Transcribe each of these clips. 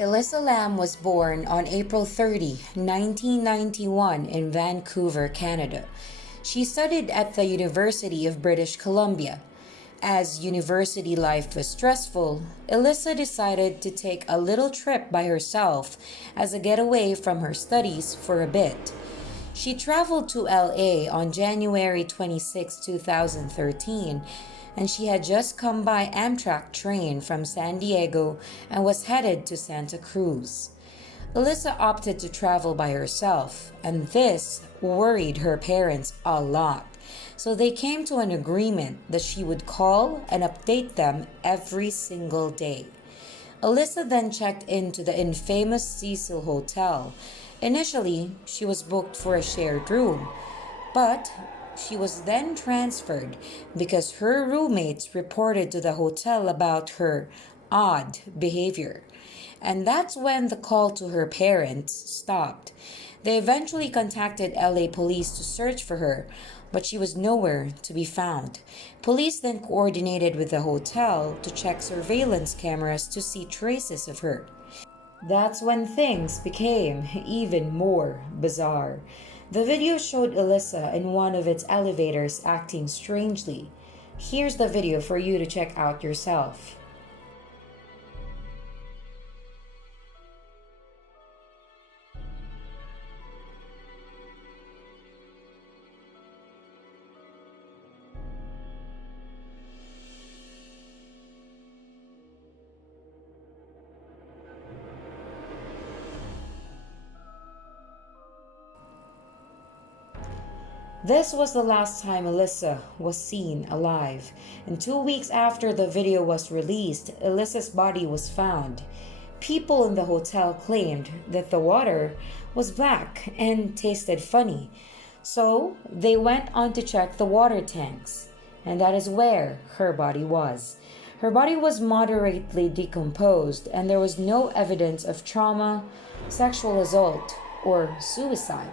Elisa Lam was born on April 30, 1991 in Vancouver, Canada. She studied at the University of British Columbia. As university life was stressful, Elisa decided to take a little trip by herself as a getaway from her studies for a bit. She traveled to LA on January 26, 2013, and she had just come by Amtrak train from San Diego and was headed to Santa Cruz. Alyssa opted to travel by herself, and this worried her parents a lot. So they came to an agreement that she would call and update them every single day. Alyssa then checked into the infamous Cecil Hotel. Initially, she was booked for a shared room, but she was then transferred because her roommates reported to the hotel about her odd behavior. And that's when the call to her parents stopped. They eventually contacted LA police to search for her, but she was nowhere to be found. Police then coordinated with the hotel to check surveillance cameras to see traces of her. That's when things became even more bizarre. The video showed Alyssa in one of its elevators acting strangely. Here's the video for you to check out yourself. This was the last time Alyssa was seen alive, and 2 weeks after the video was released, Alyssa's body was found. People in the hotel claimed that the water was black and tasted funny, so they went on to check the water tanks, and that is where her body was. Her body was moderately decomposed, and there was no evidence of trauma, sexual assault, or suicide.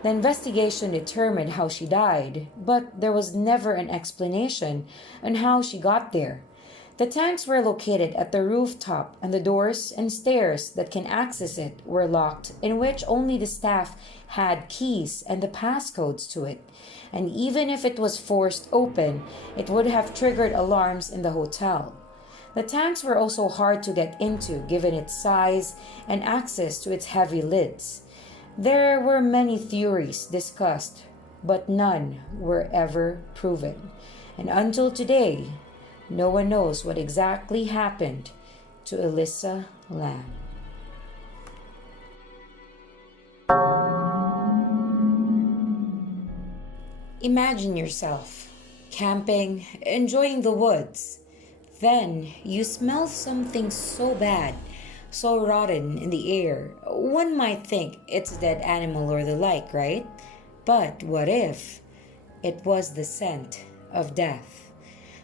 The investigation determined how she died, but there was never an explanation on how she got there. The tanks were located at the rooftop, and the doors and stairs that can access it were locked, in which only the staff had keys and the passcodes to it. And even if it was forced open, it would have triggered alarms in the hotel. The tanks were also hard to get into given its size and access to its heavy lids. There were many theories discussed, but none were ever proven. And until today, no one knows what exactly happened to Alyssa Lam. Imagine yourself camping, enjoying the woods. Then you smell something so bad, so rotten in the air. One might think it's a dead animal or the like, right? But what if it was the scent of death?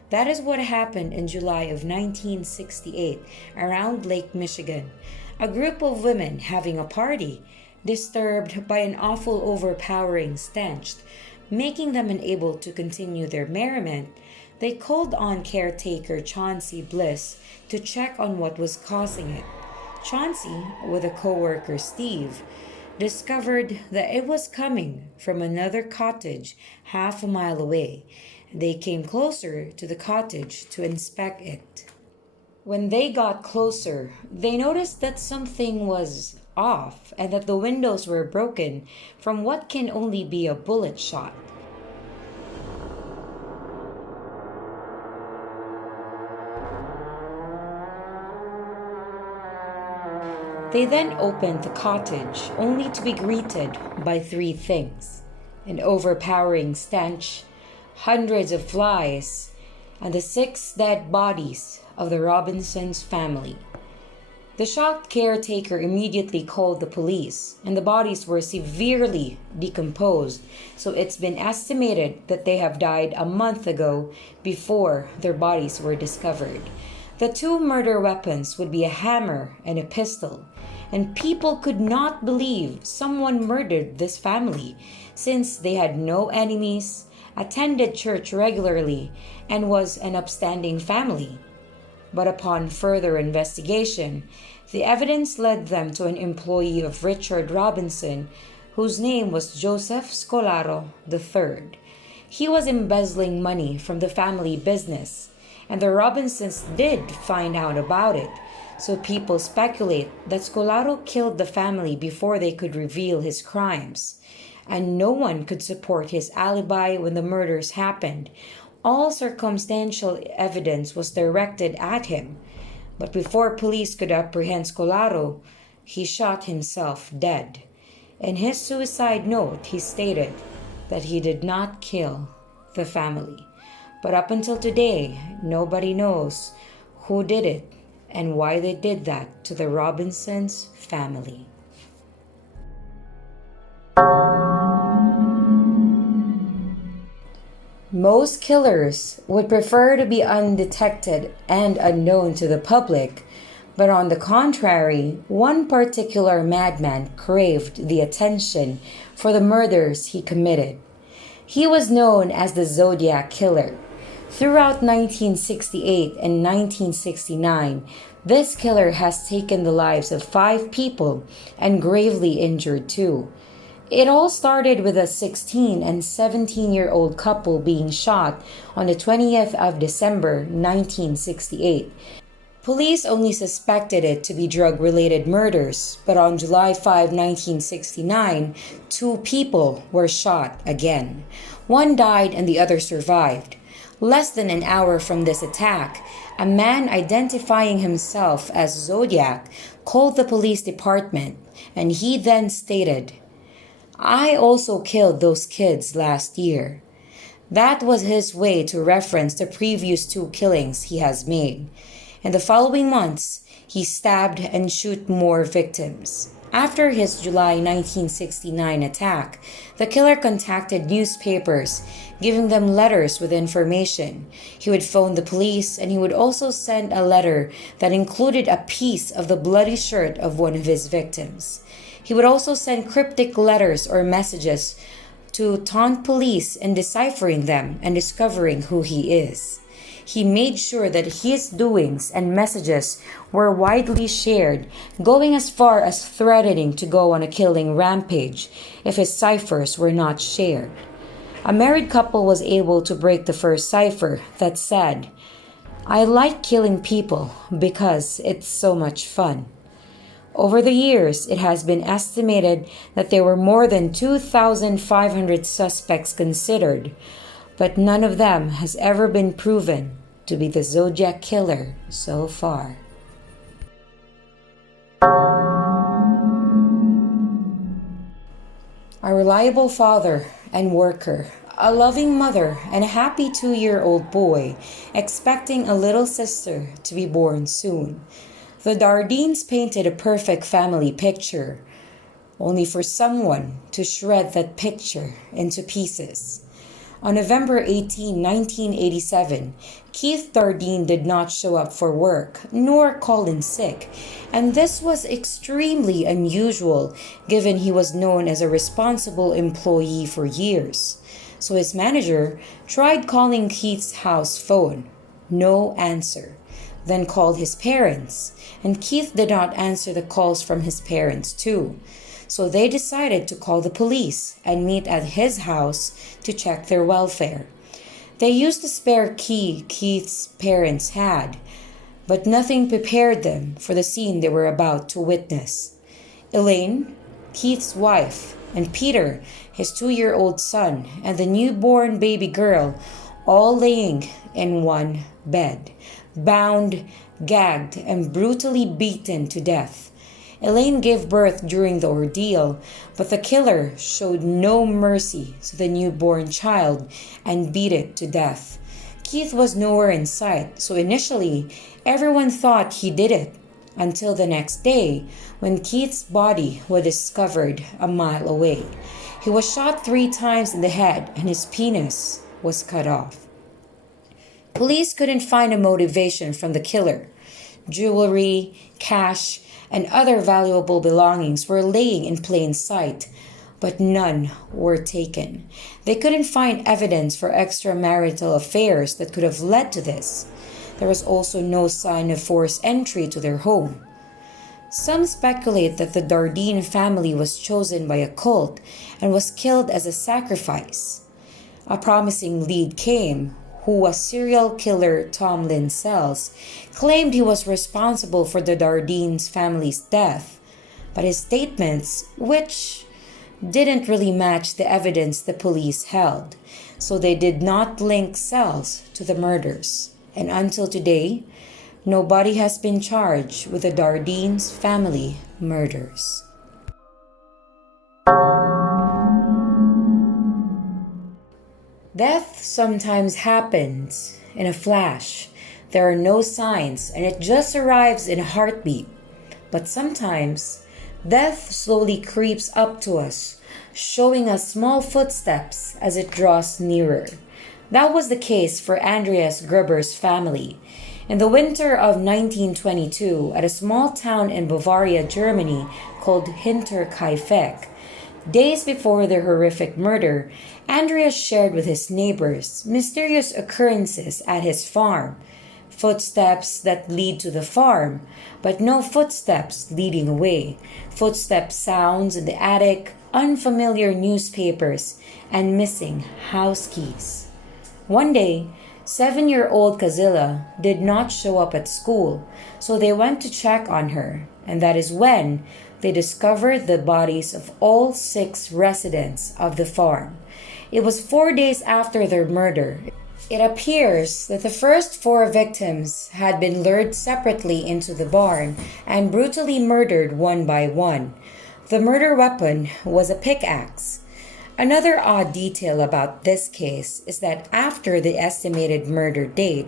That is what happened in July of 1968 around Lake Michigan. A group of women having a party, disturbed by an awful overpowering stench, making them unable to continue their merriment. They called on caretaker Chauncey Bliss to check on what was causing it. Chauncey, with a co-worker Steve, discovered that it was coming from another cottage half a mile away. They came closer to the cottage to inspect it. When they got closer, they noticed that something was off and that the windows were broken from what can only be a bullet shot. They then opened the cottage, only to be greeted by three things: an overpowering stench, hundreds of flies, and the 6 dead bodies of the Robinsons family. The shocked caretaker immediately called the police, and the bodies were severely decomposed, so it's been estimated that they have died a month ago before their bodies were discovered. The 2 murder weapons would be a hammer and a pistol, and people could not believe someone murdered this family since they had no enemies, attended church regularly, and was an upstanding family. But upon further investigation, the evidence led them to an employee of Richard Robinson, whose name was Joseph Scolaro III. He was embezzling money from the family business, and the Robinsons did find out about it. So people speculate that Scolaro killed the family before they could reveal his crimes. And no one could support his alibi when the murders happened. All circumstantial evidence was directed at him. But before police could apprehend Scolaro, he shot himself dead. In his suicide note, he stated that he did not kill the family. But up until today, nobody knows who did it and why they did that to the Robinsons family. Most killers would prefer to be undetected and unknown to the public, but on the contrary, one particular madman craved the attention for the murders he committed. He was known as the Zodiac Killer. Throughout 1968 and 1969, this killer has taken the lives of 5 people and gravely injured 2. It all started with a 16 and 17-year-old couple being shot on the 20th of December 1968. Police only suspected it to be drug-related murders, but on July 5, 1969, 2 people were shot again. One died and the other survived. Less than an hour from this attack, a man identifying himself as Zodiac called the police department, and he then stated, "I also killed those kids last year." That was his way to reference the previous 2 killings he has made. In the following months, he stabbed and shot more victims. After his July 1969 attack, the killer contacted newspapers, giving them letters with information. He would phone the police, and he would also send a letter that included a piece of the bloody shirt of one of his victims. He would also send cryptic letters or messages to taunt police in deciphering them and discovering who he is. He made sure that his doings and messages were widely shared, going as far as threatening to go on a killing rampage if his ciphers were not shared. A married couple was able to break the first cipher that said, "I like killing people because it's so much fun." Over the years, it has been estimated that there were more than 2,500 suspects considered, but none of them has ever been proven to be the Zodiac Killer so far. A reliable father and worker, a loving mother, and a happy 2-year-old boy expecting a little sister to be born soon. The Dardines painted a perfect family picture, only for someone to shred that picture into pieces. On November 18, 1987, Keith Dardine did not show up for work, nor call in sick, and this was extremely unusual given he was known as a responsible employee for years. So his manager tried calling Keith's house phone. No answer. Then called his parents, and Keith did not answer the calls from his parents too. So they decided to call the police and meet at his house to check their welfare. They used the spare key Keith's parents had, but nothing prepared them for the scene they were about to witness. Elaine, Keith's wife, and Peter, his 2-year-old son, and the newborn baby girl, all laying in one bed, bound, gagged, and brutally beaten to death. Elaine gave birth during the ordeal, but the killer showed no mercy to the newborn child and beat it to death. Keith was nowhere in sight, so initially everyone thought he did it, until the next day when Keith's body was discovered a mile away. He was shot 3 times in the head and his penis was cut off. Police couldn't find a motivation from the killer. Jewelry, cash, and other valuable belongings were laying in plain sight, but none were taken. They couldn't find evidence for extramarital affairs that could have led to this. There was also no sign of forced entry to their home. Some speculate that the Dardine family was chosen by a cult and was killed as a sacrifice. A promising lead came, who was serial killer Tom Lynn Sells, claimed he was responsible for the Dardines family's death, but his statements, which didn't really match the evidence the police held, so they did not link Sells to the murders. And until today, nobody has been charged with the Dardines family murders. Death sometimes happens in a flash. There are no signs and it just arrives in a heartbeat. But sometimes, death slowly creeps up to us, showing us small footsteps as it draws nearer. That was the case for Andreas Gruber's family. In the winter of 1922, at a small town in Bavaria, Germany called Hinterkaifeck, days before their horrific murder, Andreas shared with his neighbors mysterious occurrences at his farm. Footsteps that lead to the farm, but no footsteps leading away. Footstep sounds in the attic, unfamiliar newspapers, and missing house keys. One day, 7-year-old Kazila did not show up at school, so they went to check on her, and that is when they discovered the bodies of all 6 residents of the farm. It was 4 days after their murder. It appears that the first 4 victims had been lured separately into the barn and brutally murdered one by one. The murder weapon was a pickaxe. Another odd detail about this case is that after the estimated murder date,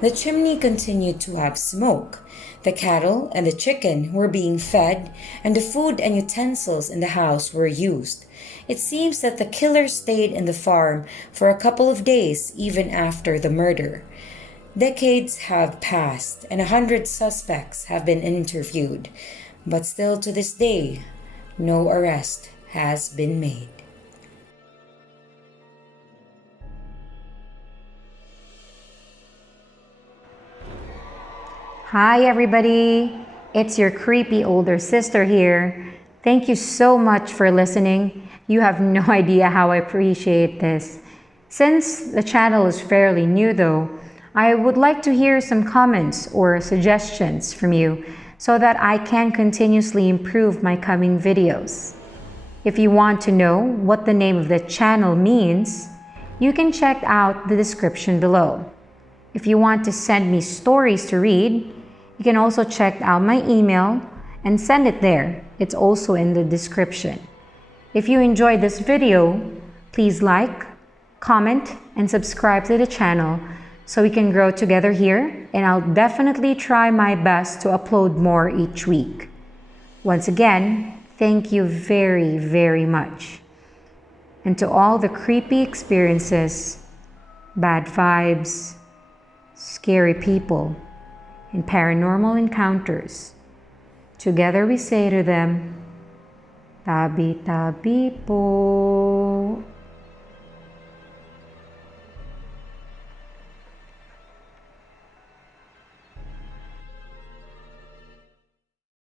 the chimney continued to have smoke. The cattle and the chicken were being fed, and the food and utensils in the house were used. It seems that the killer stayed in the farm for a couple of days even after the murder. Decades have passed and 100 suspects have been interviewed, but still to this day, no arrest has been made. Hi everybody, it's your creepy older sister here. Thank you so much for listening. You have no idea how I appreciate this. Since the channel is fairly new though, I would like to hear some comments or suggestions from you so that I can continuously improve my coming videos. If you want to know what the name of the channel means, you can check out the description below. If you want to send me stories to read, you can also check out my email and send it there. It's also in the description. If you enjoyed this video, please like, comment, and subscribe to the channel so we can grow together here, and I'll definitely try my best to upload more each week. Once again, thank you very, very much. And to all the creepy experiences, bad vibes, scary people, and paranormal encounters, together we say to them, Tabi-tabi po.